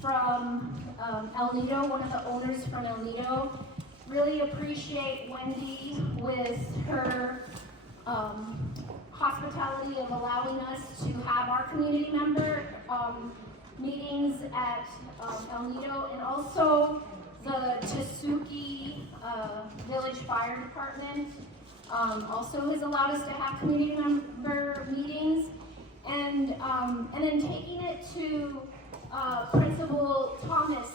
From El Nido, one of the owners from El Nido. Really appreciate Wendy with her hospitality of allowing us to have our community member meetings at El Nido, and also the Tesuque Village Fire Department also has allowed us to have community member meetings, and then taking it to Principal Thomas,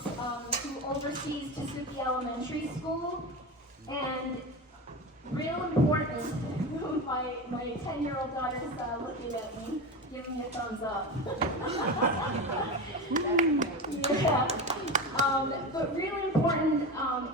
who oversees Tesuque Elementary School, and real important, my 10-year-old daughter is looking at me, giving me a thumbs up. Yeah. But really important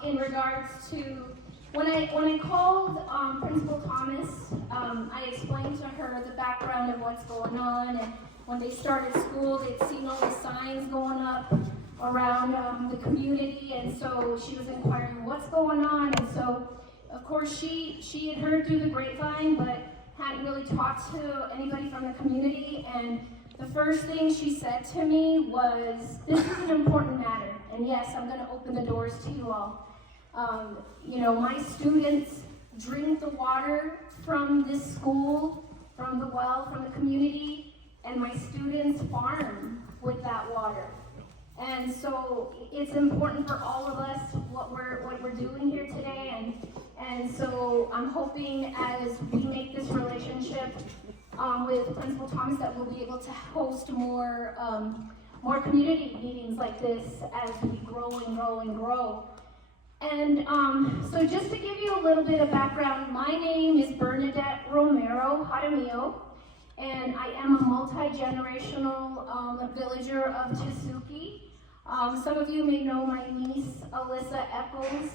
in regards to, when I called Principal Thomas, I explained to her the background of what's going on, and when they started school, they'd seen all the signs going up around the community, and so she was inquiring what's going on. And so, of course, she had heard through the grapevine, but hadn't really talked to anybody from the community. And the first thing she said to me was, "This is an important matter, and yes, I'm going to open the doors to you all. My students drink the water from this school, from the well, from the community, and my students farm with that water. And so it's important for all of us what we're doing here today, and so I'm hoping as we make this relationship with Principal Thomas that we'll be able to host more community meetings like this as we grow and grow and grow. And so just to give you a little bit of background, my name is Bernadette Romero Jaramillo, and I am a multi-generational villager of Tesuque. Some of you may know my niece, Alyssa Eccles,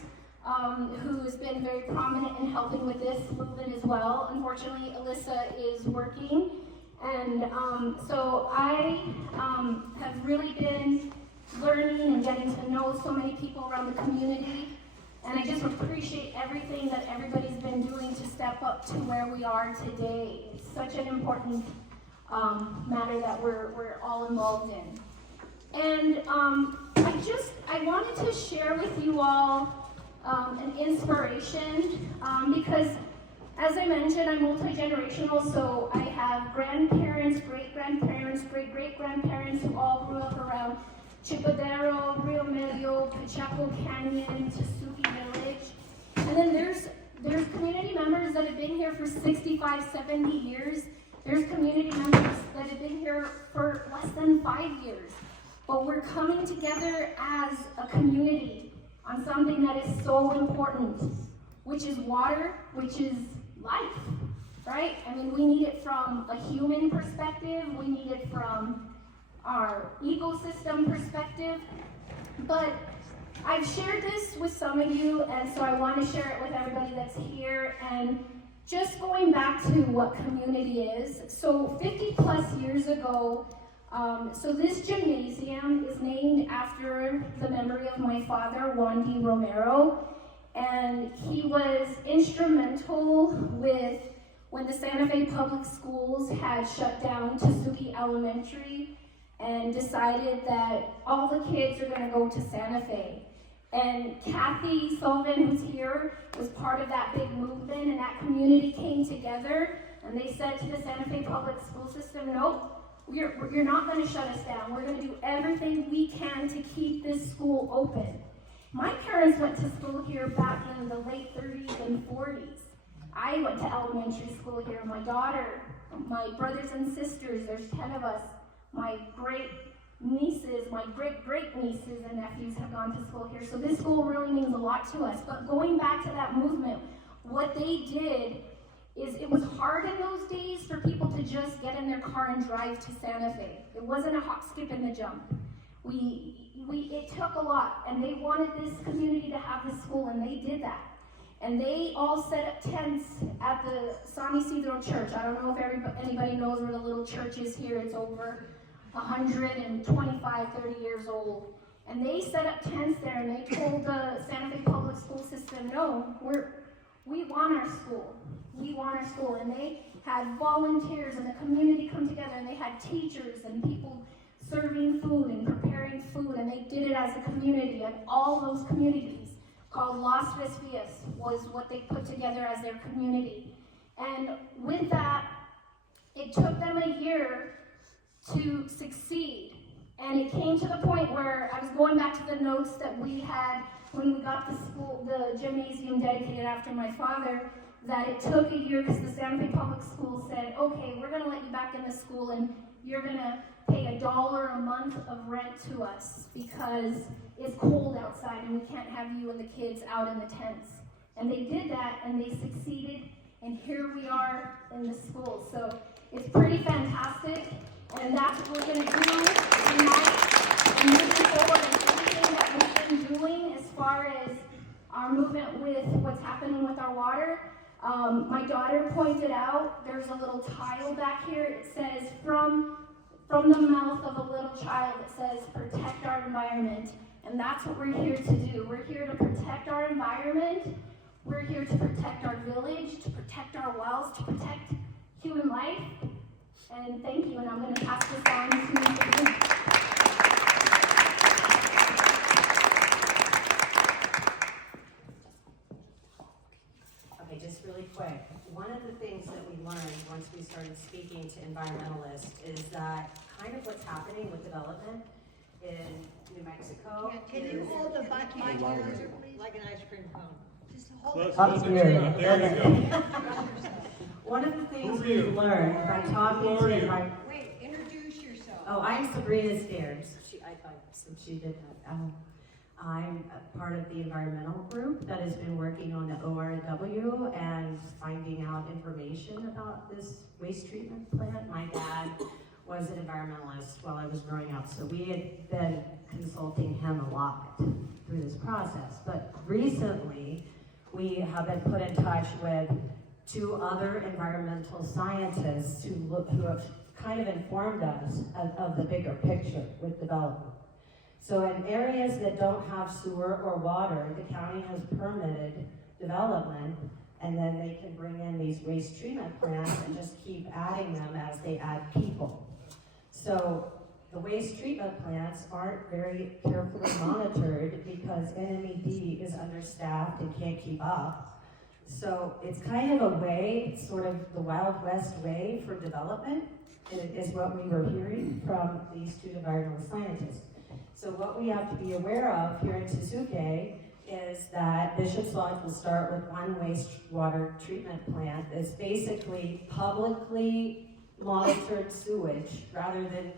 who has been very prominent in helping with this movement as well. Unfortunately, Alyssa is working, and so I have really been learning and getting to know so many people around the community, and I just appreciate everything that everybody's been doing to step up to where we are today. It's such an important matter that we're all involved in. And I wanted to share with you all an inspiration because, as I mentioned, I'm multi-generational, so I have grandparents, great-grandparents, great-great-grandparents who all grew up around Chipadero, Rio Medio, Pachaco Canyon, Tesuque Village. And then there's community members that have been here for 65, 70 years. There's community members that have been here for less than 5 years. But we're coming together as a community on something that is so important, which is water, which is life, right? I mean, we need it from a human perspective, we need it from our ecosystem perspective, but I've shared this with some of you, and so I want to share it with everybody that's here. And just going back to what community is, so 50 plus years ago, so this gymnasium is named after the memory of my father, Juan D. Romero, and he was instrumental with when the Santa Fe Public Schools had shut down Tesuque Elementary and decided that all the kids are going to go to Santa Fe. And Kathy Sullivan, who's here, was part of that big movement, and that community came together, and they said to the Santa Fe Public School System, nope, you're not going to shut us down. We're going to do everything we can to keep this school open. My parents went to school here back in the late 30s and 40s. I went to elementary school here. My daughter, my brothers and sisters, there's 10 of us. My great nieces, my great nieces and nephews have gone to school here. So this school really means a lot to us. But going back to that movement, what they did is it was hard in those days for people to just get in their car and drive to Santa Fe. It wasn't a hop, skip, and a jump. It took a lot, and they wanted this community to have this school, and they did that. And they all set up tents at the San Isidro Church. I don't know if anybody knows where the little church is here. It's over 125, 30 years old. And they set up tents there, and they told the Santa Fe Public School System, no, we want our school. We want our school. And they had volunteers and the community come together, and they had teachers and people serving food and preparing food, and they did it as a community, and all those communities called Las Vespias was what they put together as their community. And with that, it took them a year to succeed. And it came to the point where I was going back to the notes that we had when we got the school, the gymnasium dedicated after my father, that it took a year because the Santa Fe Public Schools said, okay, we're gonna let you back in the school and you're gonna pay $1 a month of rent to us because it's cold outside and we can't have you and the kids out in the tents. And they did that and they succeeded, and here we are in the school. So it's pretty fantastic, and that's what we're going to do tonight and moving forward, and everything that we've been doing as far as our movement with what's happening with our water. My daughter pointed out there's a little tile back here. It says, from the mouth of a little child, it says, protect our environment. And that's what we're here to do. We're here to protect our environment. We're here to protect our village, to protect our wells, to protect human life. And thank you, and I'm going to pass this on to you. Okay, just really quick. One of the things that we learned once we started speaking to environmentalists is that kind of what's happening with development in New Mexico. Can you hold the mic here, like an ice cream cone? Just hold it. Up here. There you go. One of the things we've learned by talking to my... Wait, introduce yourself. Oh, I'm Sabrina Stairs. Since she did that. I'm a part of the environmental group that has been working on the ORW and finding out information about this waste treatment plant. My dad was an environmentalist while I was growing up, so we had been consulting him a lot through this process. But recently, we have been put in touch with 2 other environmental scientists who have kind of informed us of the bigger picture with development. So in areas that don't have sewer or water, the county has permitted development, and then they can bring in these waste treatment plants and just keep adding them as they add people. So the waste treatment plants aren't very carefully monitored because NMED is understaffed and can't keep up. So it's kind of a way, it's sort of the Wild West way for development, is what we were hearing from these 2 environmental scientists. So what we have to be aware of here in Tesuque is that Bishops Lodge will start with 1 wastewater treatment plant that's basically publicly monitored sewage rather than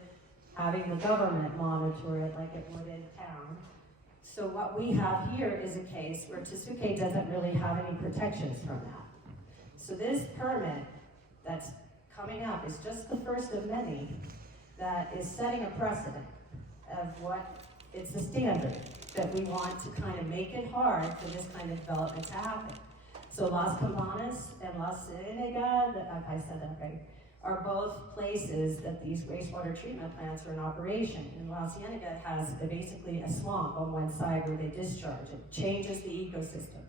having the government monitor it like it would in town. So what we have here is a case where Tesuque doesn't really have any protections from that. So this permit that's coming up is just the first of many that is setting a precedent of what it's a standard that we want to kind of make it hard for this kind of development to happen. So Las Cabanas and La Cienega, if I said that right, are both places that these wastewater treatment plants are in operation. And La Cienega has basically a swamp on one side where they discharge. It changes the ecosystem,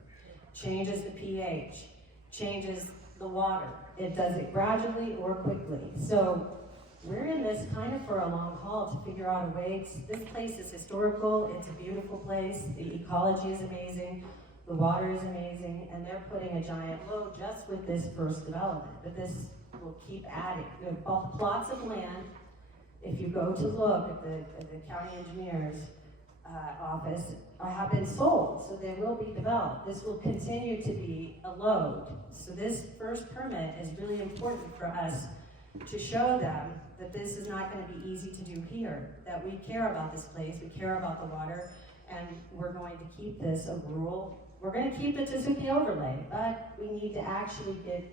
changes the pH, changes the water. It does it gradually or quickly. So we're in this kind of for a long haul to figure out a way. This place is historical, it's a beautiful place, the ecology is amazing, the water is amazing, and they're putting a giant load just with this first development. But this will keep adding. There are plots of land, if you go to look at the county engineer's office, have been sold, so they will be developed. This will continue to be a load. So this first permit is really important for us to show them that this is not going to be easy to do here, that we care about this place, we care about the water, and we're going to keep this a rural, we're going to keep the Tesuque overlay, but we need to actually get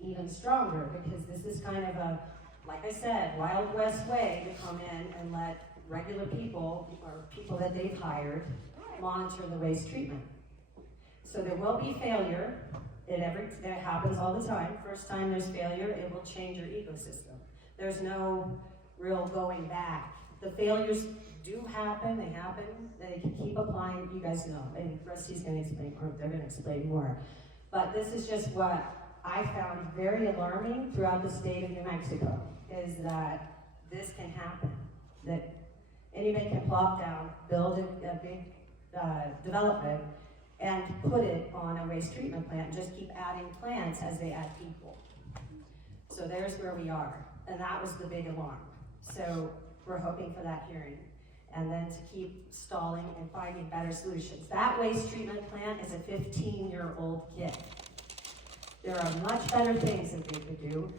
even stronger because this is kind of a, like I said, Wild West way to come in and let regular people or people that they've hired monitor the waste treatment. So there will be failure. It happens all the time. First time there's failure, it will change your ecosystem. There's no real going back. The failures do happen, they happen, they can keep applying, you guys know, and Rusty's gonna explain, or they're gonna explain more. But this is just what I found very alarming throughout the state of New Mexico, is that this can happen. that anybody can plop down, build a big development, and put it on a waste treatment plant, and just keep adding plants as they add people. So there's where we are, and that was the big alarm. So we're hoping for that hearing, and then to keep stalling and finding better solutions. That waste treatment plant is a 15-year-old kid. There are much better things that they could do.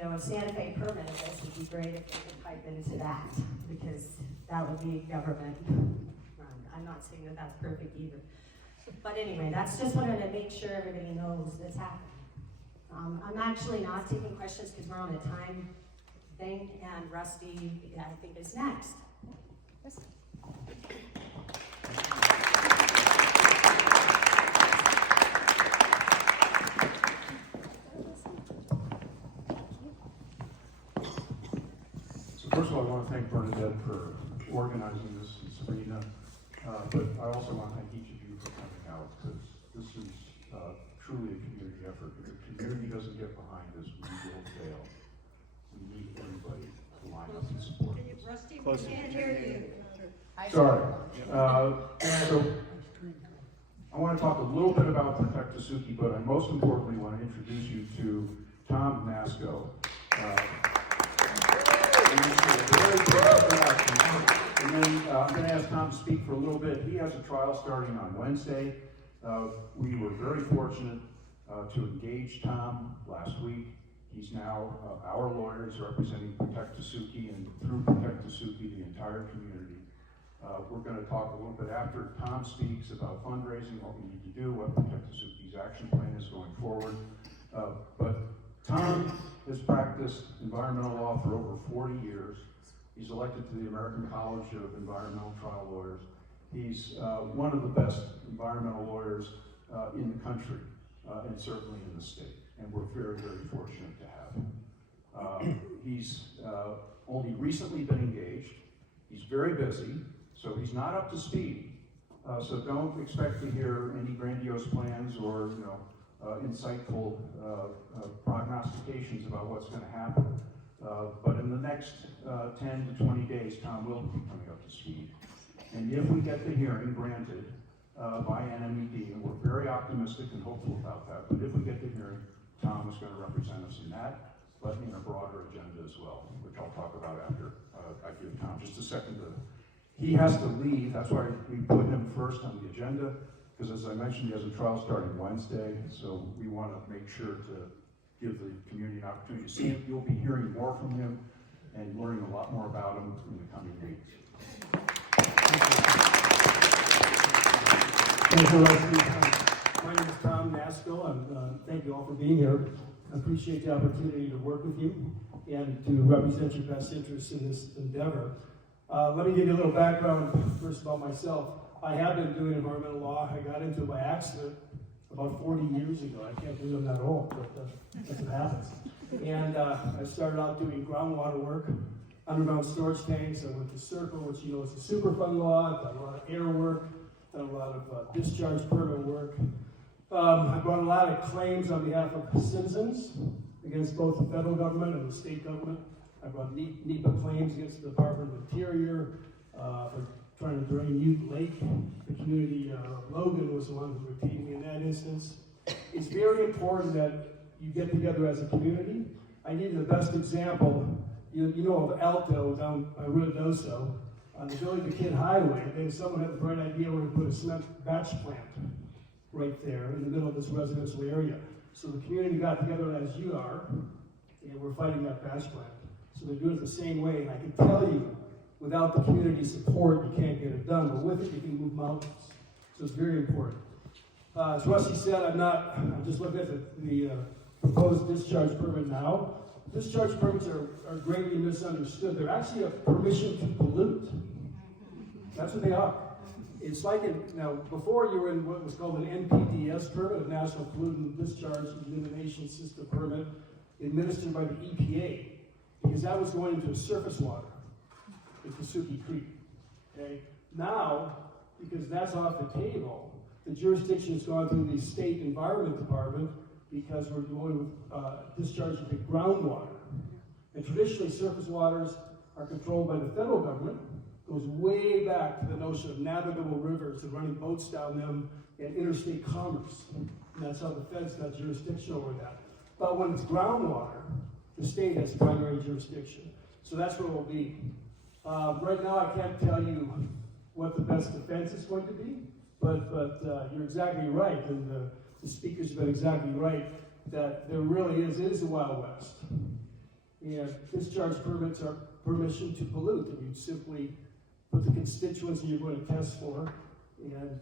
A Santa Fe permit of this would be great if they could pipe into that, because that would be government run. I'm not saying that that's perfect either. But anyway, that's just wanted to make sure everybody knows that's happening. I'm actually not taking questions because we're on a time thing, and Rusty, I think, is next. Yes. First of all, I want to thank Bernadette for organizing this, Sabrina, but I also want to thank each of you for coming out, because this is truly a community effort. If the community doesn't get behind this, we will fail. We need everybody to line up and support this. Rusty, we can't hear you. Sorry. So I want to talk a little bit about Protect Tesuque, but I most importantly want to introduce you to Tom Nasco. And then I'm going to ask Tom to speak for a little bit. He has a trial starting on Wednesday. We were very fortunate to engage Tom last week. He's now our lawyers representing Protect Tesuque, and through Protect Tesuque, the entire community. We're going to talk a little bit after Tom speaks about fundraising, what we need to do, what Protect Tesuque's action plan is going forward. But Tom has practiced environmental law for over 40 years. He's elected to the American College of Environmental Trial Lawyers. He's one of the best environmental lawyers in the country, and certainly in the state. And we're very, very fortunate to have him. He's only recently been engaged. He's very busy, so he's not up to speed. So don't expect to hear any grandiose plans or insightful prognostications about what's going to happen. But in the next 10 to 20 days, Tom will be coming up to speed. And if we get the hearing granted by NMED, and we're very optimistic and hopeful about that, but if we get the hearing, Tom is going to represent us in that, but in a broader agenda as well, which I'll talk about after I give Tom just a second to. He has to leave, that's why we put him first on the agenda, because as I mentioned, he has a trial starting Wednesday, so we want to make sure to give the community an opportunity to see him. You'll be hearing more from him and learning a lot more about him in the coming weeks. Thank you, Rusty. My name is Tom Nasco, and thank you all for being here. I appreciate the opportunity to work with you and to represent your best interests in this endeavor. Let me give you a little background first about myself. I have been doing environmental law. I got into it by accident about 40 years ago. I can't believe I'm that old, but that's what happens. And I started out doing groundwater work, underground storage tanks. I went to Circle, which is a Superfund law. I've done a lot of air work, done a lot of discharge permit work. I brought a lot of claims on behalf of citizens against both the federal government and the state government. I brought NEPA claims against the Department of Interior for trying to drain Ute Lake. The community of Logan was the one who retained me in that instance. It's very important that you get together as a community. I give you the best example. You know of Alto down by Ruidoso. On the Billy the Kid Highway, someone had the bright idea we're going to put a cement batch plant right there in the middle of this residential area. So the community got together as you are, and we're fighting that batch plant. So they're doing it the same way, and I can tell you, without the community support, you can't get it done, but with it, you can move mountains. So it's very important. As Rusty said, I'm just looking at the proposed discharge permit now. Discharge permits are greatly misunderstood. They're actually a permission to pollute. That's what they are. It's like, before you were in what was called an NPDES permit, a National Pollutant Discharge Elimination System permit, administered by the EPA, because that was going into surface water, the Tesuque Creek. Okay? Now, because that's off the table, the jurisdiction's gone through the State Environment Department because we're going with discharge into groundwater. And traditionally, surface waters are controlled by the federal government. Goes way back to the notion of navigable rivers and running boats down them and interstate commerce. And that's how the feds got jurisdiction over that. But when it's groundwater, the state has primary jurisdiction. So that's where we'll be. Right now, I can't tell you what the best defense is going to be, but you're exactly right, and the speakers have been exactly right, that there really is, it is a Wild West. And discharge permits are permission to pollute, and you simply put the constituency you're going to test for, and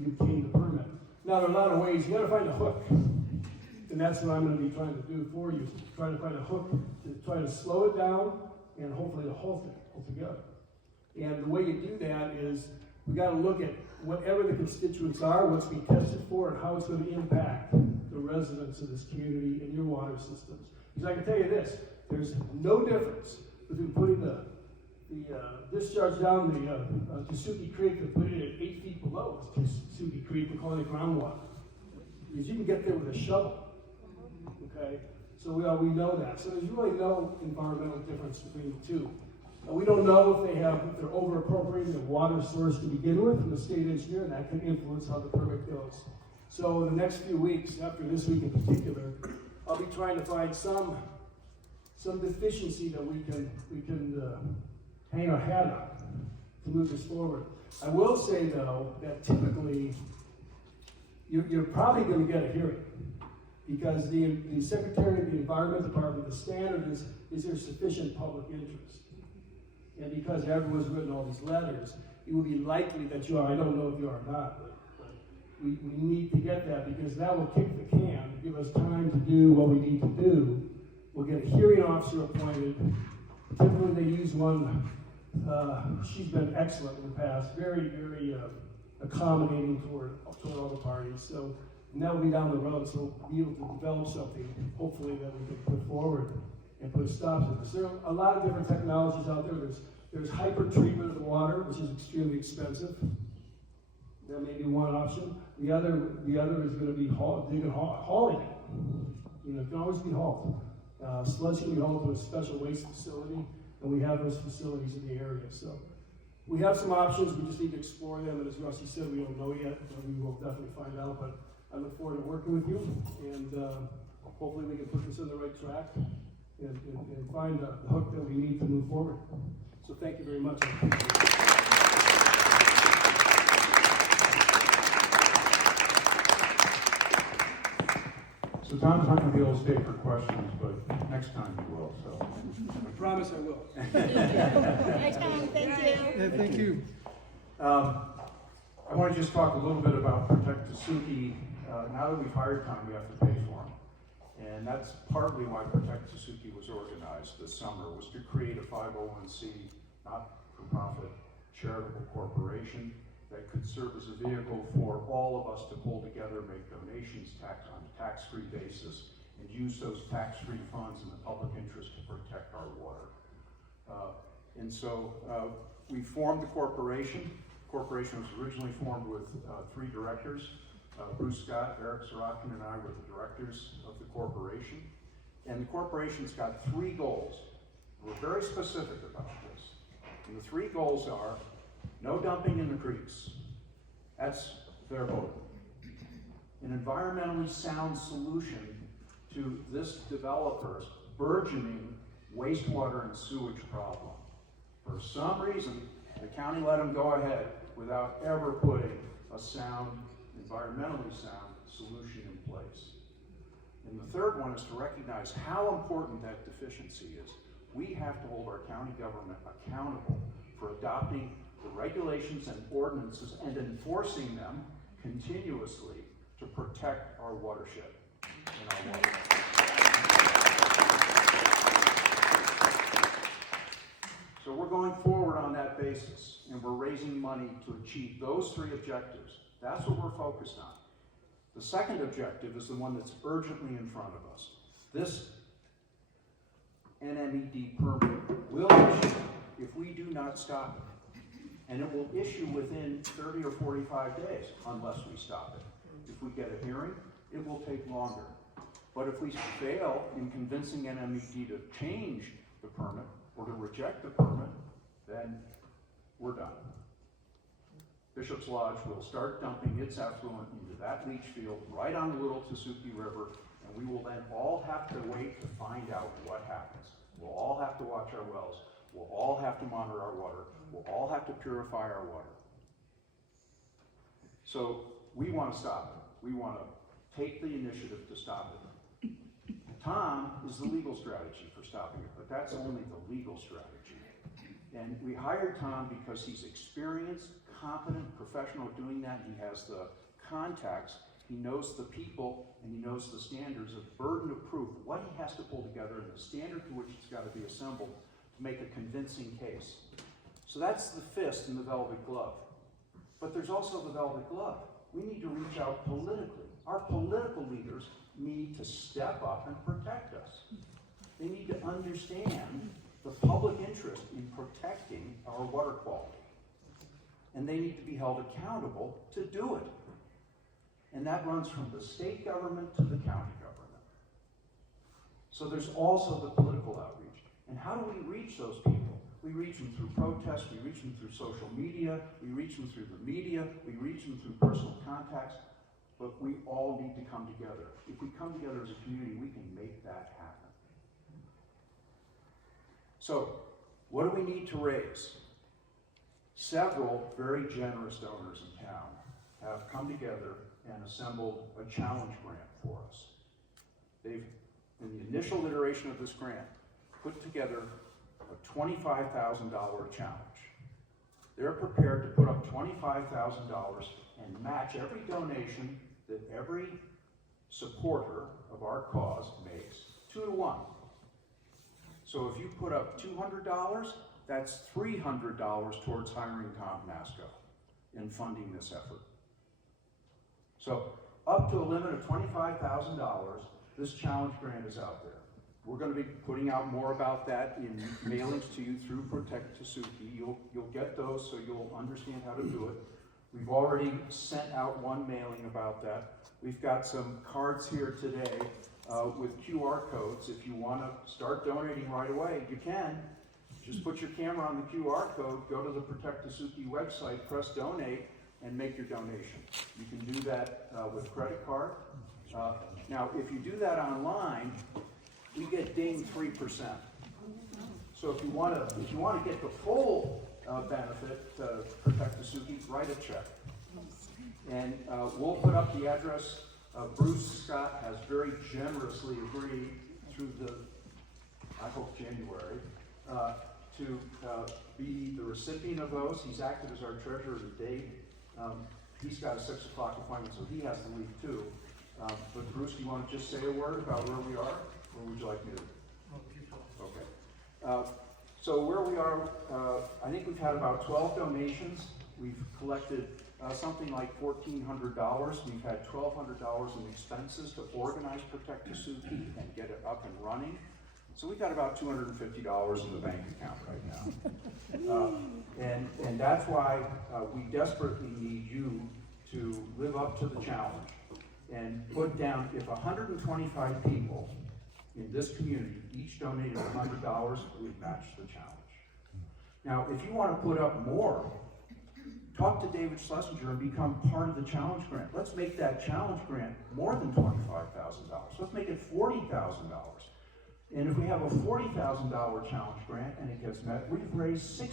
you obtain the permit. Now, there are a lot of ways. You got to find a hook, and that's what I'm going to be trying to do for you. Try to find a hook to try to slow it down and hopefully to halt it altogether. And the way you do that is we got to look at whatever the constituents are, what's being tested for, and how it's going to impact the residents of this community and your water systems. Because I can tell you this: there's no difference between putting the discharge down the Tesuque Creek and putting it at 8 feet below Tesuque Creek. We're calling it groundwater, because you can get there with a shovel. Okay, so we know that. So there's really no environmental difference between the two. We don't know if they're over appropriating the water source to begin with from the state engineer, and that can influence how the permit goes. So in the next few weeks, after this week in particular, I'll be trying to find some deficiency that we can hang our hat on to move this forward. I will say though that typically you're probably going to get a hearing, because the Secretary of the Environment Department, the standard is there sufficient public interest? And because everyone's written all these letters, it will be likely that you are. I don't know if you are or not, but we need to get that, because that will kick the can, give us time to do what we need to do. We'll get a hearing officer appointed. Typically they use one, she's been excellent in the past, very, very accommodating toward all the parties. So, and that will be down the road, so we'll be able to develop something, hopefully, that we can put forward and put a stop to this. There are a lot of different technologies out there. There's hyper treatment of the water, which is extremely expensive. That may be one option. The other is going to be hauling it. You know, it can always be hauled. Sludge can be hauled to a special waste facility, and we have those facilities in the area. So we have some options. We just need to explore them. And as Rusty said, we don't know yet, but we will definitely find out. But I look forward to working with you, and hopefully we can put this on the right track and find the hook that we need to move forward. So thank you very much. So Tom's not going to be able to stay for questions, but next time he will. So I promise I will. Thanks, Tom. Thank you. Yeah, thank you. I want to just talk a little bit about Protect Tesuque. Now that we've hired Tom, we have to pay for him. And that's partly why Protect Tesuque was organized this summer, was to create a 501c, not-for-profit charitable corporation that could serve as a vehicle for all of us to pull together, make donations on a tax-free basis, and use those tax-free funds in the public interest to protect our water. And so we formed the corporation. The corporation was originally formed with 3 directors. Bruce Scott, Eric Sorokin, and I were the directors of the corporation. And the corporation's got 3 goals. We're very specific about this. And the 3 goals are: no dumping in the creeks. That's their vote. An environmentally sound solution to this developer's burgeoning wastewater and sewage problem. For some reason, the county let them go ahead without ever putting a sound, environmentally sound solution in place. And the third one is to recognize how important that deficiency is. We have to hold our county government accountable for adopting the regulations and ordinances and enforcing them continuously to protect our watershed and our water. So we're going forward on that basis, and we're raising money to achieve those 3 objectives. That's what we're focused on. The second objective is the one that's urgently in front of us. This NMED permit will issue if we do not stop it. And it will issue within 30 or 45 days unless we stop it. If we get a hearing, it will take longer. But if we fail in convincing NMED to change the permit, or to reject the permit, then we're done. Bishops Lodge will start dumping its effluent into that leach field right on the Little Tesuque River, and we will then all have to wait to find out what happens. We'll all have to watch our wells. We'll all have to monitor our water. We'll all have to purify our water. So we want to stop it. We want to take the initiative to stop it. Tom is the legal strategy for stopping it, but that's only the legal strategy. And we hired Tom because he's experienced, competent, professional at doing that. He has the contacts, he knows the people, and he knows the standards of burden of proof, what he has to pull together, and the standard to which it's got to be assembled to make a convincing case. So that's the fist in the velvet glove. But there's also the velvet glove. We need to reach out politically. Our political leaders need to step up and protect us. They need to understand the public interest in protecting our water quality. And they need to be held accountable to do it. And that runs from the state government to the county government. So there's also the political outreach. And how do we reach those people? We reach them through protests, we reach them through social media, we reach them through the media, we reach them through personal contacts, but we all need to come together. If we come together as a community, we can make that happen. So, what do we need to raise? Several very generous donors in town have come together and assembled a challenge grant for us. They've, in the initial iteration of this grant, put together a $25,000 challenge. They're prepared to put up $25,000 and match every donation that every supporter of our cause makes 2 to 1. So if you put up $200, that's $300 towards hiring Tom Nasco and funding this effort. So up to a limit of $25,000, this challenge grant is out there. We're going to be putting out more about that in mailings to you through Protect Tesuque. You'll get those so you'll understand how to do it. We've already sent out one mailing about that. We've got some cards here today with QR codes. If you want to start donating right away, you can. Just put your camera on the QR code, go to the Protect Tesuque website, press donate, and make your donation. You can do that with credit card. Now, if you do that online, we get dinged 3%. So if you want to get the full benefit to Protect Tesuque, write a check. And we'll put up the address. Bruce Scott has very generously agreed through the, I hope, January, to be the recipient of those. He's acted as our treasurer to date. He's got a 6 o'clock appointment, so he has to leave too. But Bruce, do you want to just say a word about where we are, or would you like me to? Okay. So where we are, I think we've had about 12 donations. We've collected something like $1,400. We've had $1,200 in expenses to organize Protect Tesuque and get it up and running. So we've got about $250 in the bank account right now. And that's why we desperately need you to live up to the challenge and put down, if 125 people in this community each donated $100, we'd match the challenge. Now, if you want to put up more, talk to David Schlesinger and become part of the challenge grant. Let's make that challenge grant more than $25,000. Let's make it $40,000. And if we have a $40,000 challenge grant and it gets met, we've raised $60,000.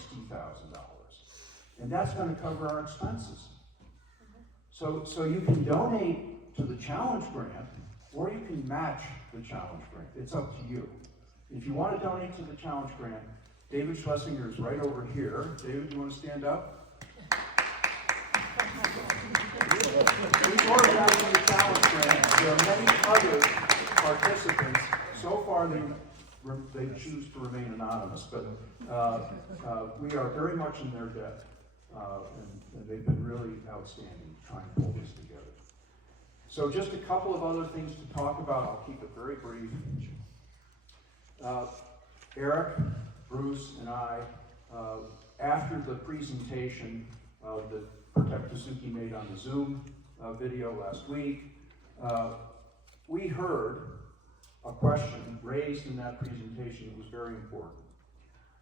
And that's going to cover our expenses. So you can donate to the challenge grant, or you can match the challenge grant. It's up to you. If you want to donate to the challenge grant, David Schlesinger is right over here. David, do you want to stand up? He's organizing the challenge grant. There are many other participants. So far, they choose to remain anonymous, but we are very much in their debt, and they've been really outstanding trying to pull this together. So just a couple of other things to talk about. I'll keep it very brief. Eric, Bruce, and I, after the presentation that Protect Tesuque made on the Zoom video last week, we heard a question raised in that presentation that was very important.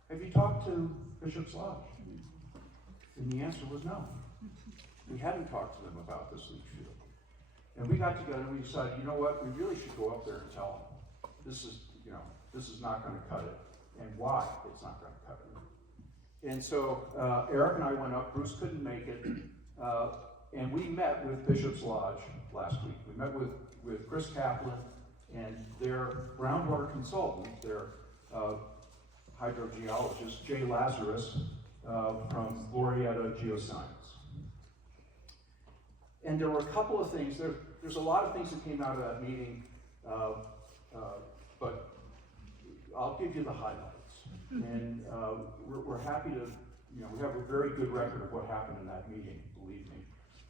have you talked to Bishops Lodge? And the answer was no. We hadn't talked to them about this leach field. And we got together and we decided, you know what, we really should go up there and tell them. This is not gonna cut it, and why it's not gonna cut it. And so Eric and I went up, Bruce couldn't make it, and we met with Bishops Lodge last week. We met with Chris Kaplan and their groundwater consultant, their hydrogeologist, Jay Lazarus, from Glorieta Geoscience. And there were a couple of things, there's a lot of things that came out of that meeting, but I'll give you the highlights. And we're happy to, we have a very good record of what happened in that meeting, believe me.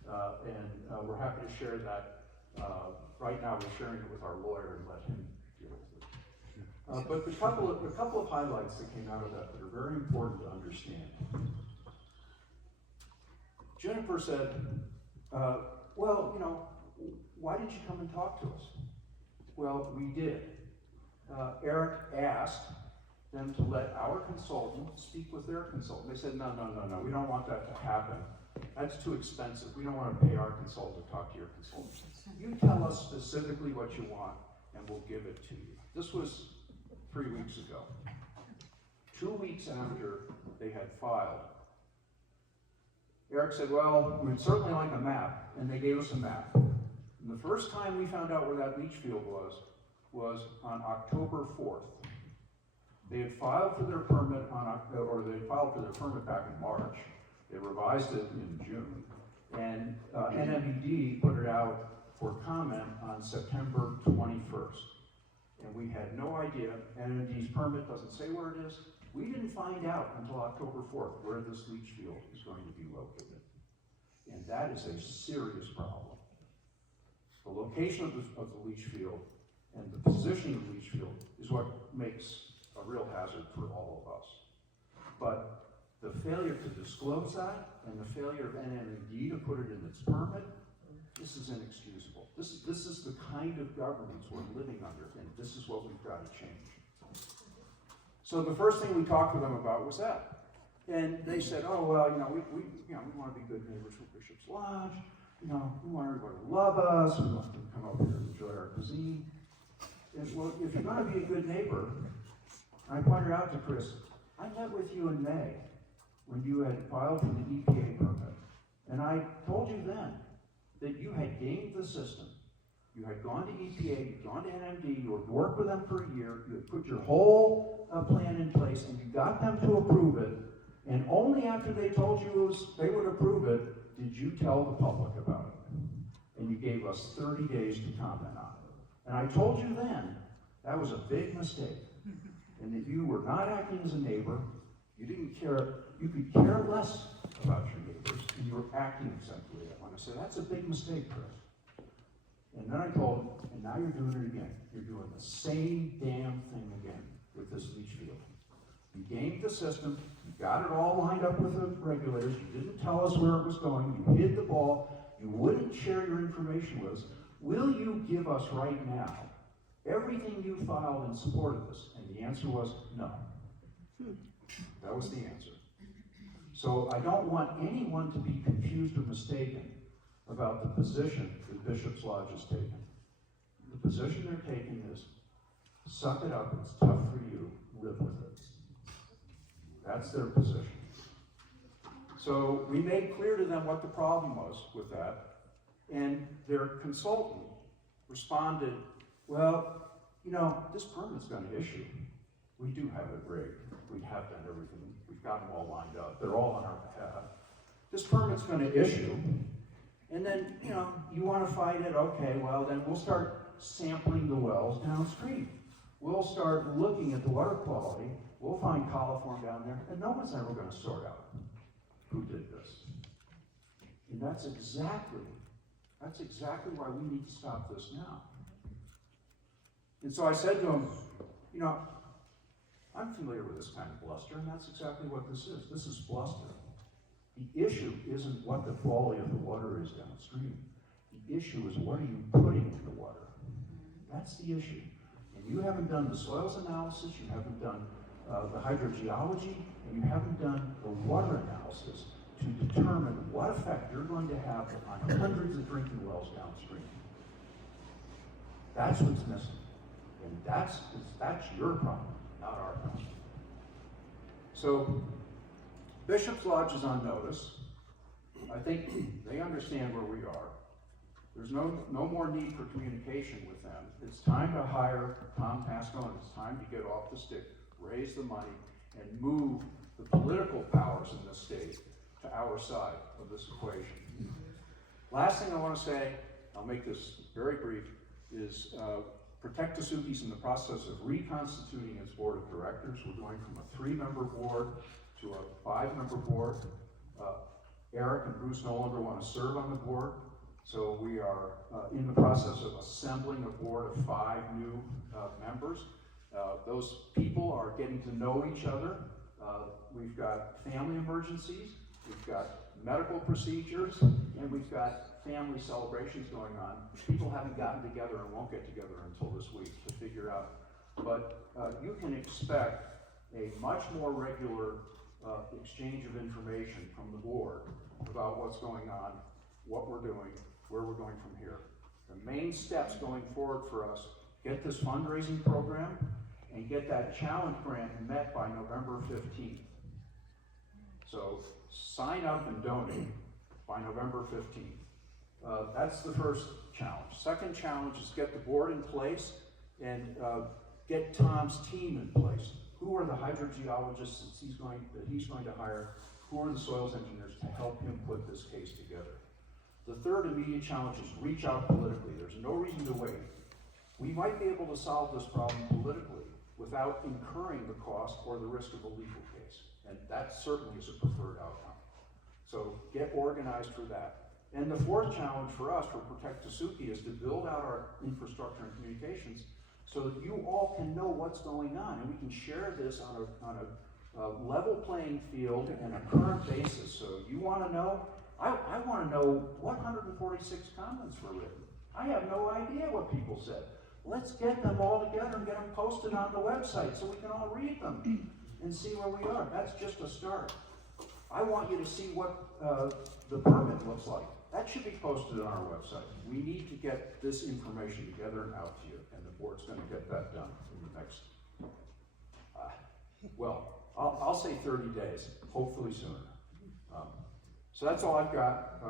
And we're happy to share that. Right now we're sharing it with our lawyer and let him deal with it. But a couple of highlights that came out of that are very important to understand. Juniper said, well, why did you come and talk to us? Well, we did. Eric asked them to let our consultant speak with their consultant. They said, no, we don't want that to happen. That's too expensive. We don't want to pay our consultant to talk to your consultant. You tell us specifically what you want, and we'll give it to you. This was 3 weeks ago. 2 weeks after they had filed, Eric said, well, we'd certainly like a map, and they gave us a map. And the first time we found out where that leach field was on October 4th. They had filed for their permit back in March. They revised it in June. And NMED put it out for comment on September 21st. And we had no idea. NMED's permit doesn't say where it is. We didn't find out until October 4th where this leach field is going to be located. And that is a serious problem. The location of the leach field and the position of the leach field is what makes a real hazard for all of us. But the failure to disclose that and the failure of NMED to put it in its permit, this is inexcusable. This is the kind of governance we're living under, and this is what we've got to change. So the first thing we talked to them about was that. And they said, oh, well, we want to be good neighbors with Bishops Lodge. We want everybody to love us. We want them to come over here and enjoy our cuisine. And, well, if you're going to be a good neighbor, I pointed out to Chris, I met with you in May when you had filed for the EPA permit. And I told you then that you had gamed the system. You had gone to EPA, you'd gone to NMD, you had worked with them for a year, you had put your whole plan in place, and you got them to approve it. And only after they told you they would approve it, did you tell the public about it. And you gave us 30 days to comment on it. And I told you then, that was a big mistake. And that you were not acting as a neighbor, you didn't care, you could care less about your neighbors, and you were acting exactly that way. I said, that's a big mistake, Chris. And then I told him, and now you're doing it again. You're doing the same damn thing again with this leach field. You gamed the system, you got it all lined up with the regulators, you didn't tell us where it was going, you hid the ball, you wouldn't share your information with us. Will you give us right now everything you filed in support of this? And the answer was no. That was the answer. So I don't want anyone to be confused or mistaken about the position that Bishops Lodge has taken. The position they're taking is, suck it up, it's tough for you, live with it. That's their position. So we made clear to them what the problem was with that, and their consultant responded, well, this permit's going to issue. We do have it rigged. We have done everything. We've got them all lined up. They're all on our behalf. This permit's going to issue. And then, you want to fight it? Okay, well, then we'll start sampling the wells downstream. We'll start looking at the water quality. We'll find coliform down there, and no one's ever going to sort out who did this. And that's exactly why we need to stop this now. And so I said to him, I'm familiar with this kind of bluster, and that's exactly what this is. This is bluster. The issue isn't what the quality of the water is downstream. The issue is what are you putting in the water? That's the issue. And you haven't done the soils analysis, you haven't done the hydrogeology, and you haven't done the water analysis to determine what effect you're going to have on hundreds of drinking wells downstream. That's what's missing. And that's your problem, not our problem. So, Bishops Lodge is on notice. I think they understand where we are. There's no more need for communication with them. It's time to hire Tom Pasco, and it's time to get off the stick, raise the money, and move the political powers in this state to our side of this equation. Last thing I want to say, I'll make this very brief, is Protect Tesuque's in the process of reconstituting its board of directors. We're going from a 3-member board to a 5-member board. Eric and Bruce no longer want to serve on the board, so we are in the process of assembling a board of 5 new members. Those people are getting to know each other. We've got family emergencies, we've got medical procedures, and we've got family celebrations going on. People haven't gotten together and won't get together until this week to figure out. But you can expect a much more regular exchange of information from the board about what's going on, what we're doing, where we're going from here. The main steps going forward for us, get this fundraising program and get that challenge grant met by November 15th. So sign up and donate by November 15th. That's the first challenge. Second challenge is get the board in place and get Tom's team in place. Who are the hydrogeologists that he's going to hire? Who are the soils engineers to help him put this case together? The third immediate challenge is reach out politically. There's no reason to wait. We might be able to solve this problem politically without incurring the cost or the risk of a legal case. And that certainly is a preferred outcome. So get organized for that. And the fourth challenge for us, for Protect Tesuque, is to build out our infrastructure and communications so that you all can know what's going on, and we can share this on a level playing field and a current basis. So you want to know? I want to know what 146 comments were written. I have no idea what people said. Let's get them all together and get them posted on the website so we can all read them and see where we are. That's just a start. I want you to see what the permit looks like. That should be posted on our website. We need to get this information together and out to you, and the board's going to get that done in the next, I'll say 30 days, hopefully sooner. So that's all I've got.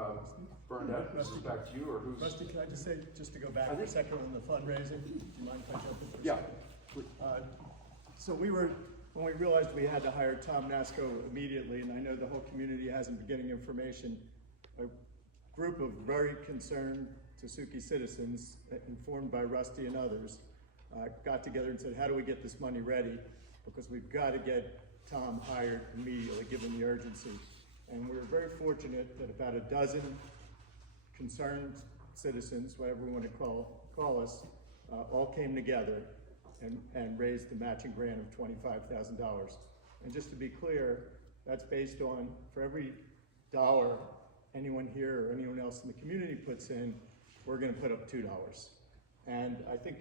Bernadette, this is back to you, or who's? Rusty, can I just say, just to go back for a second on the fundraising, do you mind if I jump in for a Yeah. second? So when we realized we had to hire Tom Nasco immediately, and I know the whole community hasn't been getting information, a group of very concerned Tesuque citizens, informed by Rusty and others, got together and said, how do we get this money ready? Because we've got to get Tom hired immediately, given the urgency. And we're very fortunate that about a dozen concerned citizens, whatever we want to call us, all came together and raised the matching grant of $25,000. And just to be clear, that's based on, for every dollar anyone here or anyone else in the community puts in, we're going to put up $2. And I think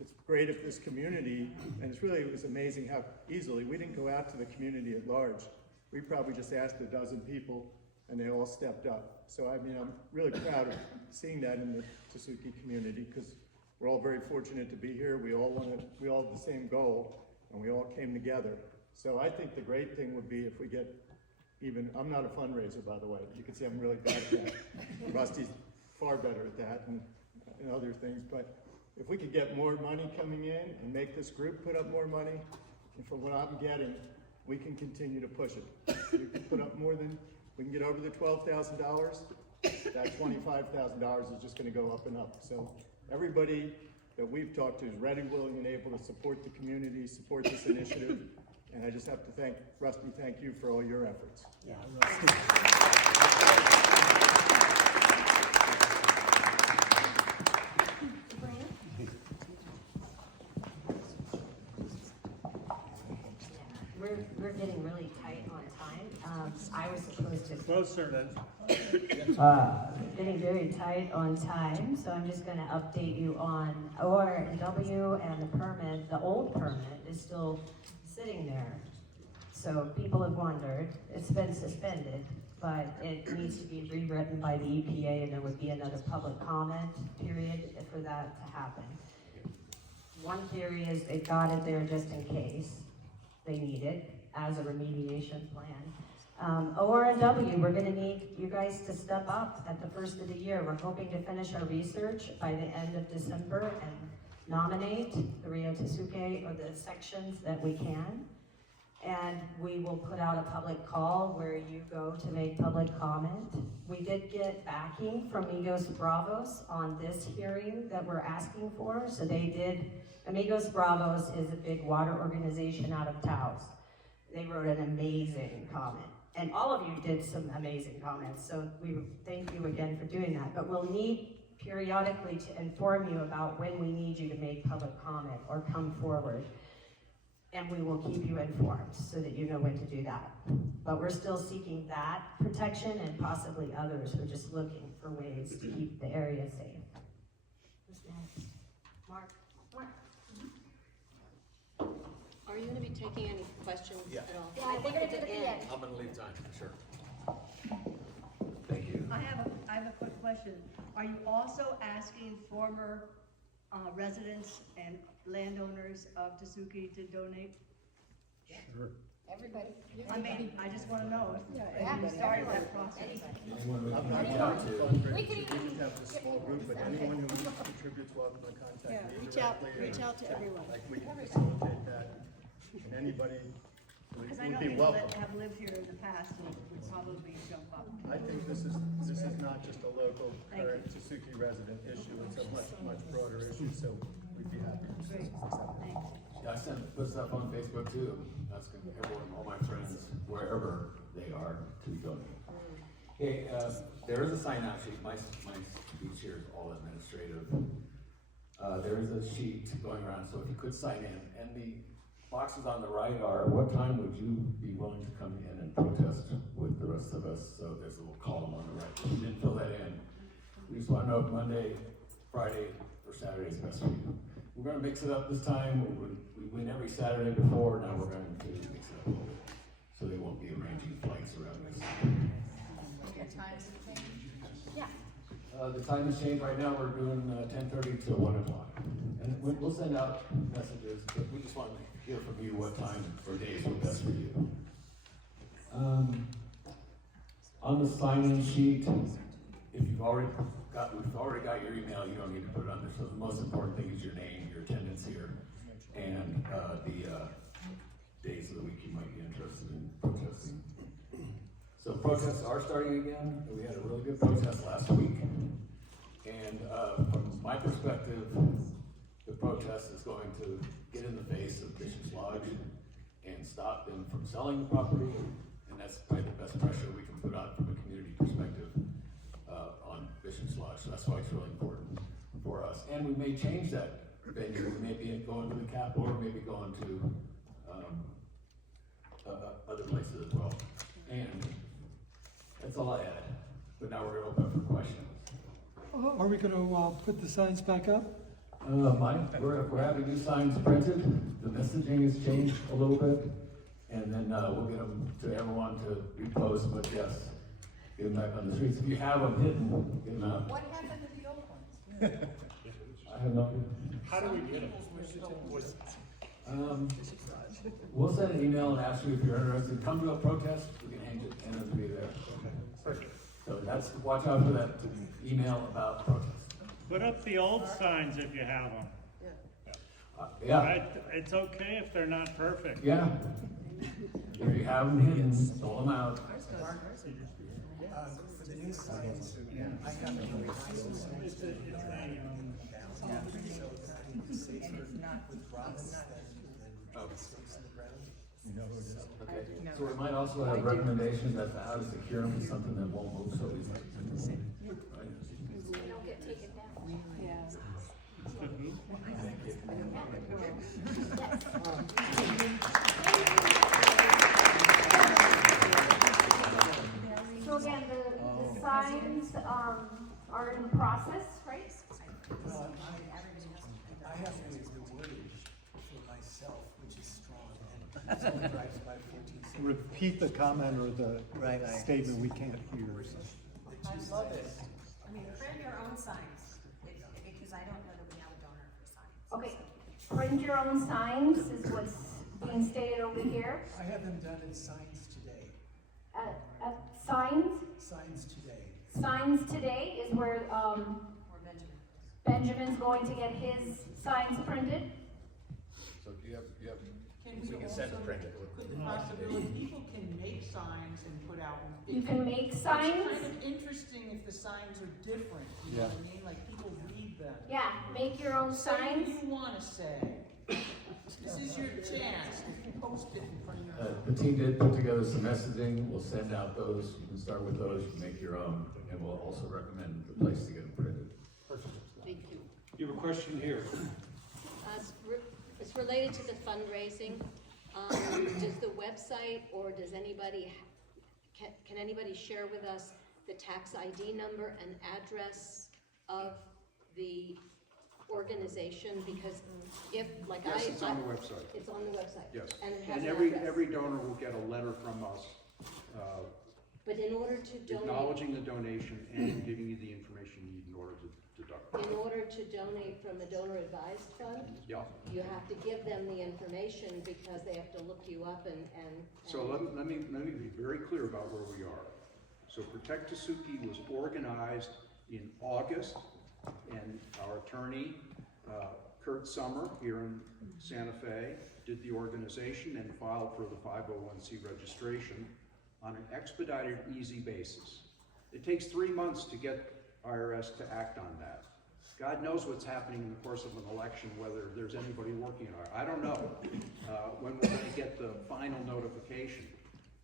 it's great if this community, and it was amazing how easily, we didn't go out to the community at large. We probably just asked a dozen people and they all stepped up. So I mean, I'm really proud of seeing that in the Tesuque community, because we're all very fortunate to be here. We all have the same goal, and we all came together. So I think the great thing would be if we get even, I'm not a fundraiser, by the way. You can see I'm really bad at that. Rusty's far better at that and other things. But if we could get more money coming in and make this group put up more money, and for what I'm getting, we can continue to push it. We can put up more than, we can get over the $12,000. That $25,000 is just going to go up and up. So everybody that we've talked to is ready, willing, and able to support the community, support this initiative. And I just have to thank Rusty, thank you for all your efforts. Yeah, Rusty. We're getting really tight on time. I was supposed to. Closer then. Getting very tight on time, so I'm just going to update you on ORW and the permit. The old permit is still sitting there. So people have wondered, it's been suspended, but it needs to be rewritten by the EPA, and there would be another public comment period for that to happen. One theory is they got it there just in case they need it as a remediation plan. OR&W, we're gonna need you guys to step up at the first of the year. We're hoping to finish our research by the end of December and nominate the Rio Tesuque or the sections that we can. And we will put out a public call where you go to make public comment. We did get backing from Amigos Bravos on this hearing that we're asking for. So they did, Amigos Bravos is a big water organization out of Taos. They wrote an amazing comment. And all of you did some amazing comments. So we thank you again for doing that. But we'll need periodically to inform you about when we need you to make public comment or come forward. And we will keep you informed so that you know when to do that. But we're still seeking that protection and possibly others. We're just looking for ways to keep the area safe. Who's next? Mark? Are you going to be taking any questions at all? Yeah, we're gonna do it at the end. I'm gonna leave time, sure. Thank you. I have a quick question. Are you also asking former residents and landowners of Tesuque to donate? Everybody. I mean, I just wanna know if Yeah, you started that process. Anyone we I'm can not reach out going to to. fundraise, We could we even just have a small group, but anyone who wants to contribute is welcome to contact me directly. Reach out to everyone. Like, we can facilitate that, and anybody Because I would know be people that welcome. have lived here in the past and would probably jump up. I think this is not just a local current Tesuque resident issue, it's a much broader issue, so we'd be happy to Great, accept it. thanks. Yeah, I put stuff on Facebook too, asking everyone, all my friends, wherever they are, to donate. Hey, there is a sign-out sheet, my speech here is all administrative. There is a sheet going around, so if you could sign in, and the boxes on the right are, what time would you be willing to come in and protest with the rest of us? So there's a little column on the right, if you didn't fill that in, we just want to know if Monday, Friday, or Saturday is best for you. We're going to mix it up this time. We win every Saturday before. Now we're going to mix it up a little bit. So they won't be arranging flights around this. Yeah. The time has changed. Right now we're doing 10:30 to 1 o'clock. And we'll send out messages, but we just want to hear from you what time or days are best for you. On the sign-in sheet, if we've already got your email, you don't need to put it on there. So the most important thing is your name, your attendance here, and the days of the week you might be interested in protesting. So protests are starting again. We had a really good protest last week. And from my perspective, the protest is going to get in the face of Bishops Lodge and stop them from selling the property. And that's probably the best pressure we can put on from a community perspective on Bishops Lodge. So that's why it's really important for us. And we may change that venue. We may be going to the Capitol or maybe going to other places as well. And that's all I had. But now we're going to open up for questions. Are we going to put the signs back up? We're having new signs printed. The messaging has changed a little bit. And then we'll get them to everyone to repost. But yes, get them back on the streets. If you have them hidden, get them out. What happened to the old ones? I have no idea. How do we get them? We'll send an email and ask you if you're interested. Come to a protest. We can hang it and it'll be there. Perfect. So watch out for that email about protest. Put up the old signs if you have them. Yeah, It's okay if they're not perfect. yeah. If you have them hidden, throw them out. For the new signs, I have a new You know who it is? Okay, so we might also have recommendations as to how to secure them to something that won't move so easily. Right? They don't get taken down. So again, the signs are in process, right? I have to use the wordage for myself, which is strong. Repeat the comment or the statement we can't hear. I love it. I mean, print your own signs, because I don't know that we have a donor for signs. Okay, print your own signs is what's being stated over here. I have them done in signs today. Signs? Signs today. Signs today is where, Or Benjamin's going to get his signs printed. So you have, we can send it printed. Could the possibility, people can make signs and put out. You can make signs? It's kind of interesting if the signs are different, you know what I mean? Like people read them. Yeah, make your own Say signs. what you want to say. This is your chance. Post it in front of your. the team did put together some messaging. We'll send out those. You can start with those. You can make your own, and we'll also recommend the place to get them printed. Thank you. You have a question here. It's related to the fundraising. Does the website, or does anybody, can anybody share with us the tax ID number and address of the organization? Because if, like Yes, it's on the website. It's on the website? Yes. And it has And an every address? donor will get a letter from us, But in order to donate, acknowledging the donation and giving you the information you need in order to deduct. in order to donate from a donor advised fund, Yeah. you have to give them the information because they have to look you up and. So let me be very clear about where we are. So Protect Tesuque was organized in August, and our attorney, Kurt Summer, here in Santa Fe, did the organization and filed for the 501c registration on an expedited, easy basis. It takes 3 months to get IRS to act on that. God knows what's happening in the course of an election, whether there's anybody working on it. I don't know when we're going to get the final notification.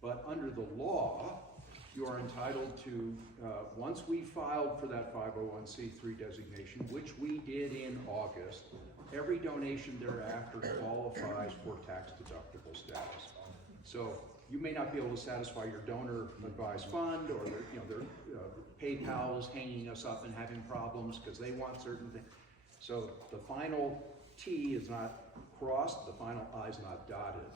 But under the law, you are entitled to, once we filed for that 501c3 designation, which we did in August, every donation thereafter qualifies for tax deductible status. So you may not be able to satisfy your donor advised fund, or PayPal is hanging us up and having problems because they want certain things. So the final T is not crossed, the final I is not dotted.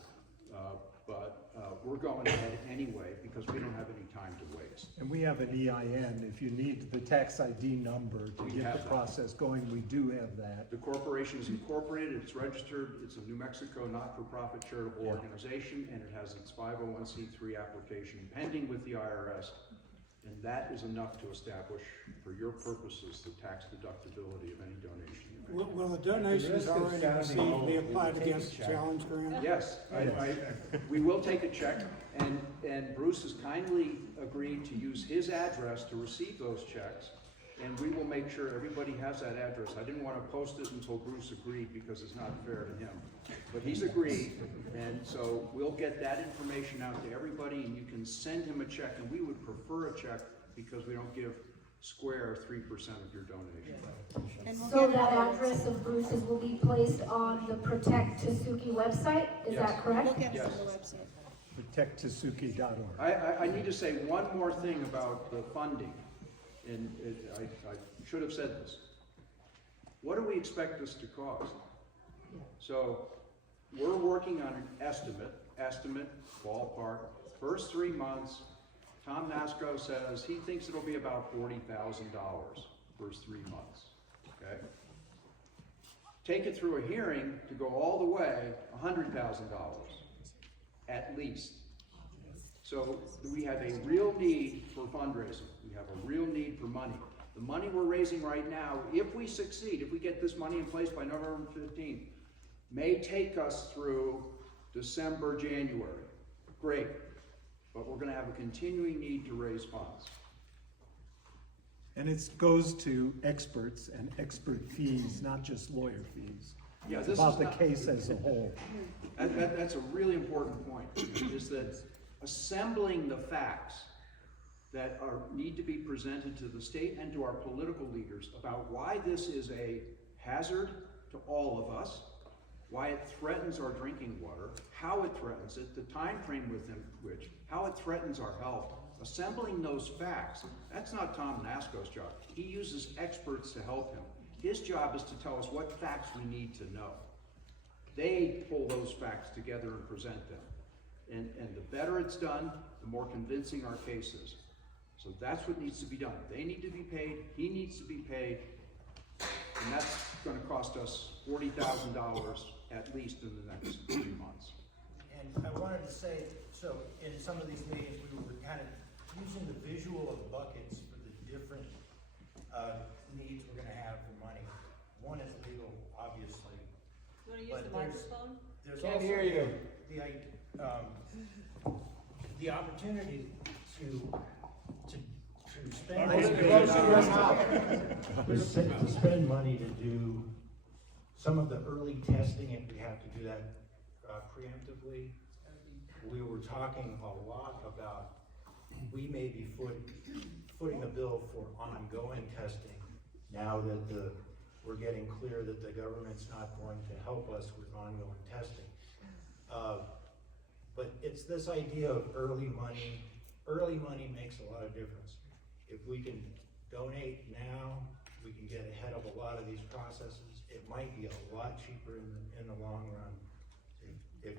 But we're going ahead anyway because we don't have any time to waste. And we have an EIN. If you need the tax ID number to We get have the that. process going, we do have that. The corporation is incorporated, it's registered, it's a New Mexico not-for-profit charitable organization, and it has its 501c3 application pending with the IRS. And that is enough to establish, for your purposes, the tax deductibility of any donation you make. Will the donations already received be applied against the challenge grant? Yes, we will take a check, and Bruce has kindly agreed to use his address to receive those checks, and we will make sure everybody has that address. I didn't want to post it until Bruce agreed because it's not fair to him. But he's agreed, and so we'll get that information out to everybody, and you can send him a check, and we would prefer a check because we don't give square 3% of your donation. So that address of Bruce's will be placed on the Protect Tesuque website, is Yes. that correct? Yes. ProtectTesuque.org. I need to say one more thing about the funding, and I should have said this. What do we expect this to cost? So we're working on an estimate, ballpark, first 3 months. Tom Nasco says he thinks it'll be about $40,000 first 3 months, okay? Take it through a hearing to go all the way, $100,000 at least. So we have a real need for fundraising. We have a real need for money. The money we're raising right now, if we succeed, if we get this money in place by November 15th, may take us through December, January. Great. But we're going to have a continuing need to raise funds. And it goes to experts and expert fees, not just lawyer fees. Yeah, It's this about is the not- case as a whole. That's a really important point, is that assembling the facts that need to be presented to the state and to our political leaders about why this is a hazard to all of us, why it threatens our drinking water, how it threatens it, the time frame within which, how it threatens our health. Assembling those facts, that's not Tom Nasco's job. He uses experts to help him. His job is to tell us what facts we need to know. They pull those facts together and present them. And the better it's done, the more convincing our case is. So that's what needs to be done. They need to be paid, he needs to be paid, and that's gonna cost us $40,000 at least in the next 3 months. And I wanted to say, so in some of these meetings, we were kind of using the visual of buckets for the different needs we're gonna have for money. One is legal, obviously. You wanna use But the microphone? There's Can't also hear you. the opportunity to spend. To spend money to do some of the early testing, if we have to do that preemptively. We were talking a lot about, we may be footing the bill for ongoing testing now that we're getting clear that the government's not going to help us with ongoing testing. But it's this idea of early money. Early money makes a lot of difference. If we can donate now, we can get ahead of a lot of these processes. It might be a lot cheaper in the long run if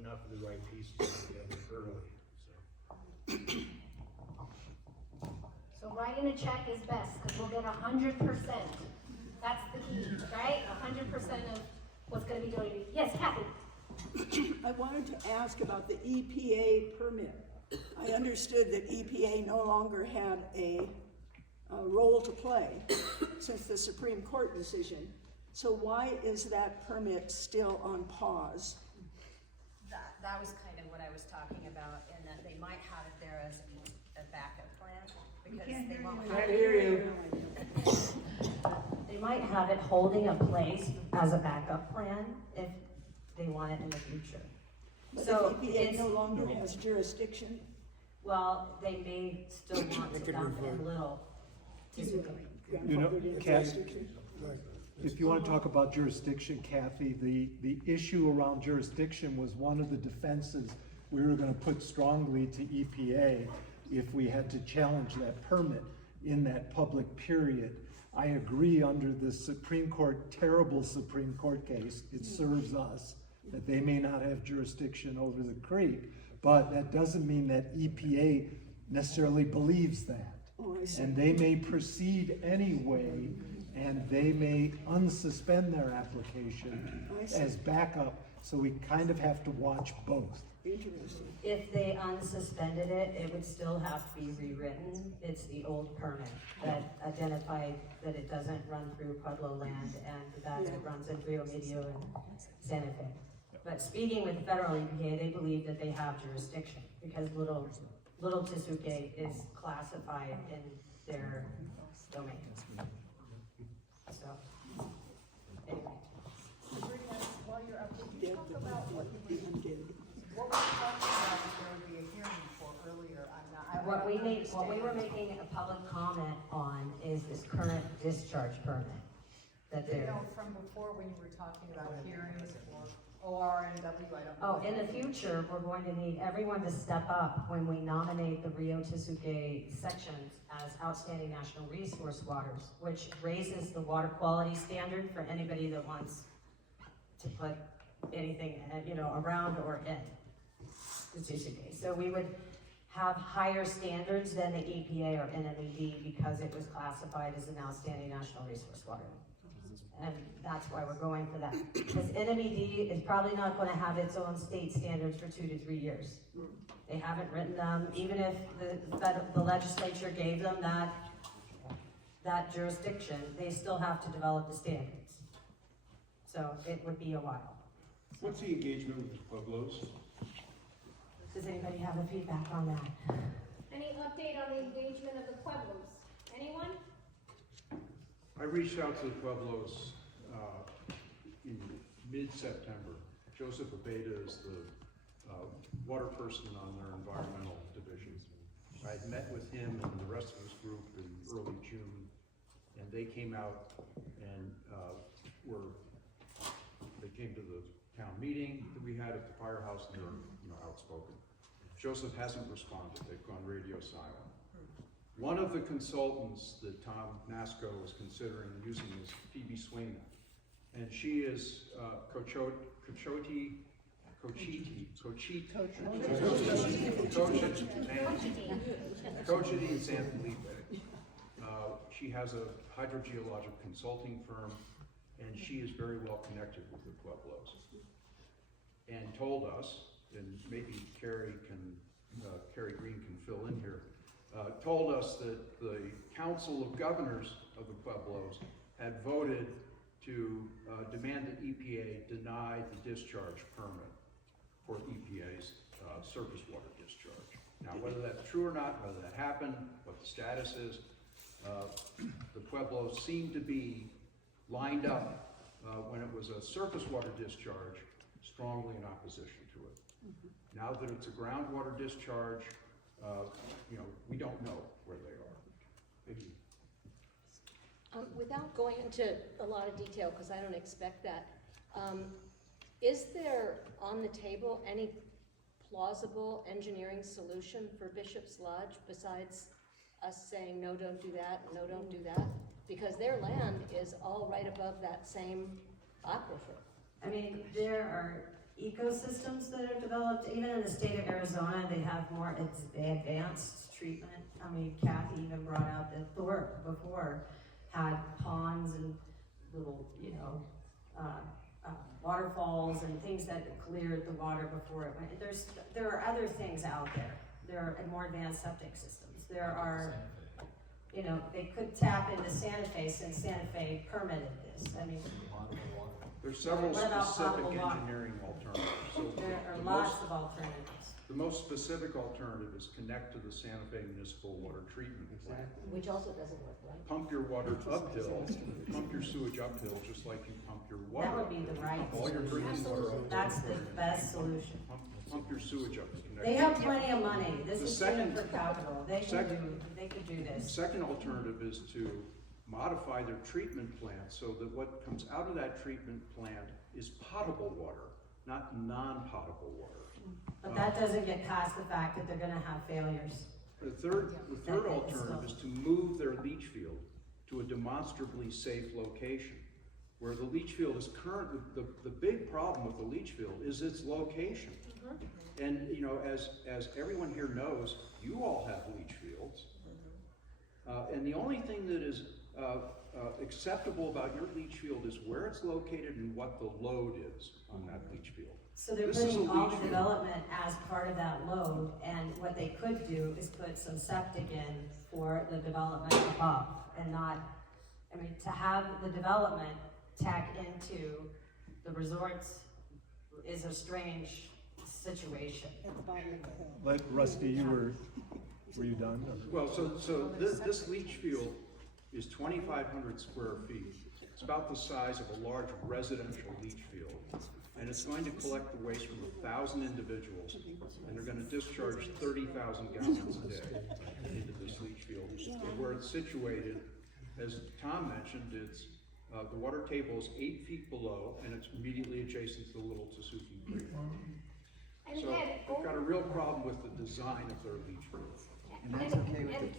enough of the right pieces are together early. So writing a check is best, because we'll get 100%. That's the key, right? 100% of what's gonna be donated. Yes, Kathy? I wanted to ask about the EPA permit. I understood that EPA no longer had a role to play since the Supreme Court decision. So why is that permit still on pause? That was kind of what I was talking about, and that they might have it there as a backup plan, because they won't have Can't hear you. They might have it holding a place as a backup plan if they want it in the future. But So if EPA it's, no longer has jurisdiction? well, they may still want to dump it in Little Tesuque. You know, Grandfathered in Kathy, jurisdiction? if you want to talk about jurisdiction, Kathy, the issue around jurisdiction was one of the defenses we were going to put strongly to EPA if we had to challenge that permit in that public period. I agree, under the Supreme Court, terrible Supreme Court case, it serves us that they may not have jurisdiction over the creek, but that doesn't mean that EPA necessarily believes that. Oh, I see. And they may proceed anyway, and they may unsuspend their application I see. as backup, so we kind of have to watch both. Interesting. If they unsuspended it, it would still have to be rewritten. It's the old permit that identified that it doesn't run through Pueblo land and that it runs into Rio Medio and Santa Fe. But speaking with federal EPA, they believe that they have jurisdiction because Little Tesuque is classified in their domain. So, anyway. While you're up, could you talk about what we were talking about, that there would be a hearing for earlier on that? What we were making a public comment on is this current discharge permit that You they're. know, from before when you were talking about hearings or OR and W, I don't know. Oh, in the future, we're going to need everyone to step up when we nominate the Rio Tesuque sections as outstanding national resource waters, which raises the water quality standard for anybody that wants to put anything, around or in the Tesuque. So we would have higher standards than the EPA or NMED because it was classified as an outstanding national resource water. And that's why we're going for that. Because NMED is probably not going to have its own state standards for 2 to 3 years. They haven't written them, even if the legislature gave them that jurisdiction, they still have to develop the standards. So it would be a while. What's the engagement with the Pueblos? Does anybody have a feedback on that? Any update on the engagement of the Pueblos? Anyone? I reached out to the Pueblos in mid-September. Joseph Abeda is the water person on their environmental division. I had met with him and the rest of his group in early June, and they came out and they came to the town meeting that we had at the firehouse, and they're outspoken. Joseph hasn't responded. They've gone radio silent. One of the consultants that Tom Nasco was considering using is Phoebe Swayman, and she is Cochiti and San Felipe. She has a hydrogeologic consulting firm, and she is very well connected with the Pueblos. And told us, and maybe Carrie Green can fill in here, told us that the Council of Governors of the Pueblos had voted to demand that EPA deny the discharge permit for EPA's surface water discharge. Now, whether that's true or not, whether that happened, what the status is, the Pueblos seem to be lined up when it was a surface water discharge, strongly in opposition to it. Now that it's a groundwater discharge, we don't know where they are. Thank you. Without going into a lot of detail, because I don't expect that, is there on the table any plausible engineering solution for Bishops Lodge besides us saying, no, don't do that, no, don't do that? Because their land is all right above that same aquifer. I mean, there are ecosystems that are developed, even in the state of Arizona, they have more advanced treatment. I mean, Kathy even brought out that Thorpe before had ponds and little, waterfalls and things that cleared the water before it went. There are other things out there. There are more advanced septic systems. There are, they could tap into Santa Fe since Santa Fe permitted this. I mean, There's several what about specific potable water? engineering alternatives. So There are the lots most- of alternatives. The most specific alternative is connect to the Santa Fe Municipal Water Treatment Plant. Which also doesn't work, right? Pump your water uphill, pump your sewage uphill, just like you pump your water. That would be the right All your drinking water uphill. That's the best solution. Pump your sewage up. They have plenty of money. This The is second- Juniper Capital. They could do The this. second alternative is to modify their treatment plant so that what comes out of that treatment plant is potable water, not non-potable water. But that doesn't get past the fact that they're gonna have failures. The third That- alternative is to move their leach field to a demonstrably safe location. Where the leach field is currently, the big problem with the leach field is its location. And as everyone here knows, you all have leach fields. And the only thing that is acceptable about your leach field is where it's located and what the load is on that leach field. So they're This is a putting all leach the field. development as part of that load, and what they could do is put some septic in for the development above, and not, to have the development tack into the resorts is a strange situation. Rusty, were you done? Well, so this leach field is 2,500 square feet. It's about the size of a large residential leach field. And it's going to collect the waste from 1,000 individuals, and they're going to discharge 30,000 gallons a day into this leach field. And where it's situated, as Tom mentioned, it's the water table is 8 feet below, and it's immediately adjacent to the Little Tesuque Creek. And So again, they've got a real problem with the design of their leach field.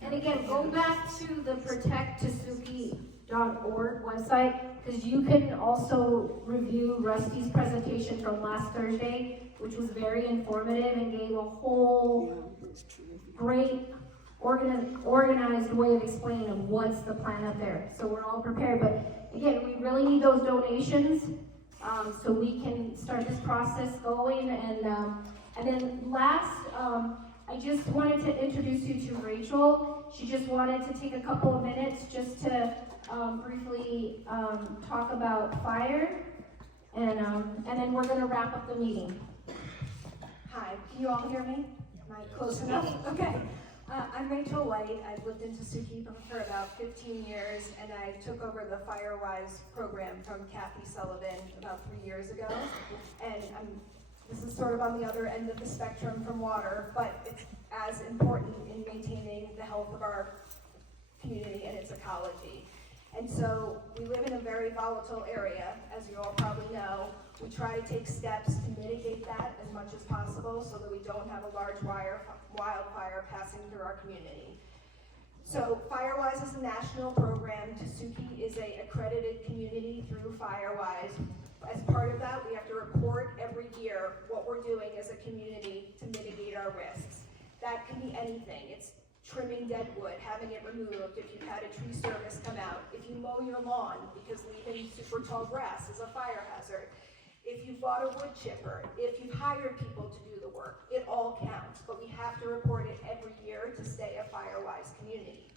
and again, go back to the protecttesuque.org website, because you can also review Rusty's presentation from last Thursday, which was very informative and gave a whole great organized way of explaining of what's the plan up there. So we're all prepared, but again, we really need those donations so we can start this process going. And then last, I just wanted to introduce you to Rachel. She just wanted to take a couple of minutes just to briefly talk about fire, and then we're going to wrap up the meeting. Hi, can you all hear me? Am I close enough? Okay. I'm Rachel White. I've lived in Tesuque for about 15 years, and I took over the FireWise program from Kathy Sullivan about 3 years ago. And this is sort of on the other end of the spectrum from water, but it's as important in maintaining the health of our community and its ecology. And so we live in a very volatile area, as you all probably know. We try to take steps to mitigate that as much as possible so that we don't have a large wildfire passing through our community. So Firewise is a national program. Tesuque is a accredited community through Firewise. As part of that, we have to report every year what we're doing as a community to mitigate our risks. That can be anything. It's trimming dead wood, having it removed, if you've had a tree service come out, if you mow your lawn because leaving super tall grass is a fire hazard, if you bought a wood chipper, if you've hired people to do the work, it all counts, but we have to report it every year to stay a Firewise community.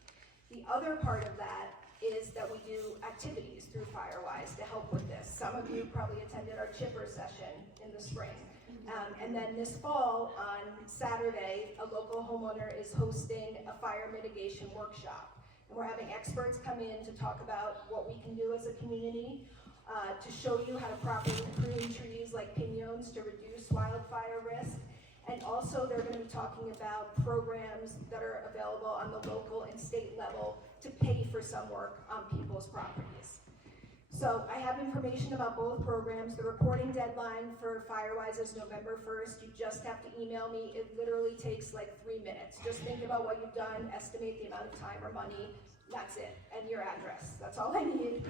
The other part of that is that we do activities through Firewise to help with this. Some of you probably attended our chipper session in the spring. And then this fall, on Saturday, a local homeowner is hosting a fire mitigation workshop. And we're having experts come in to talk about what we can do as a community, to show you how to properly prune trees like piñons to reduce wildfire risk. And also they're going to be talking about programs that are available on the local and state level to pay for some work on people's properties. So I have information about both programs. The reporting deadline for Firewise is November 1st. You just have to email me. It literally takes like 3 minutes. Just think about what you've done, estimate the amount of time or money. That's it. And your address. That's all I need.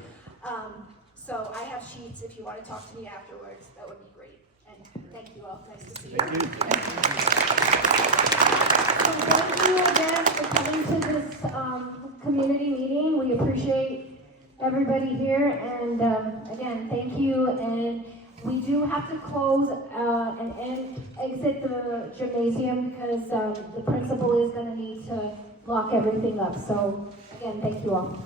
So I have sheets if you want to talk to me afterwards. That would be great. And thank you all. Nice to see you. Thank you. So thank you again for coming to this community meeting. We appreciate everybody here, and again, thank you. And we do have to close and exit the gymnasium because the principal is going to need to lock everything up. So again, thank you all.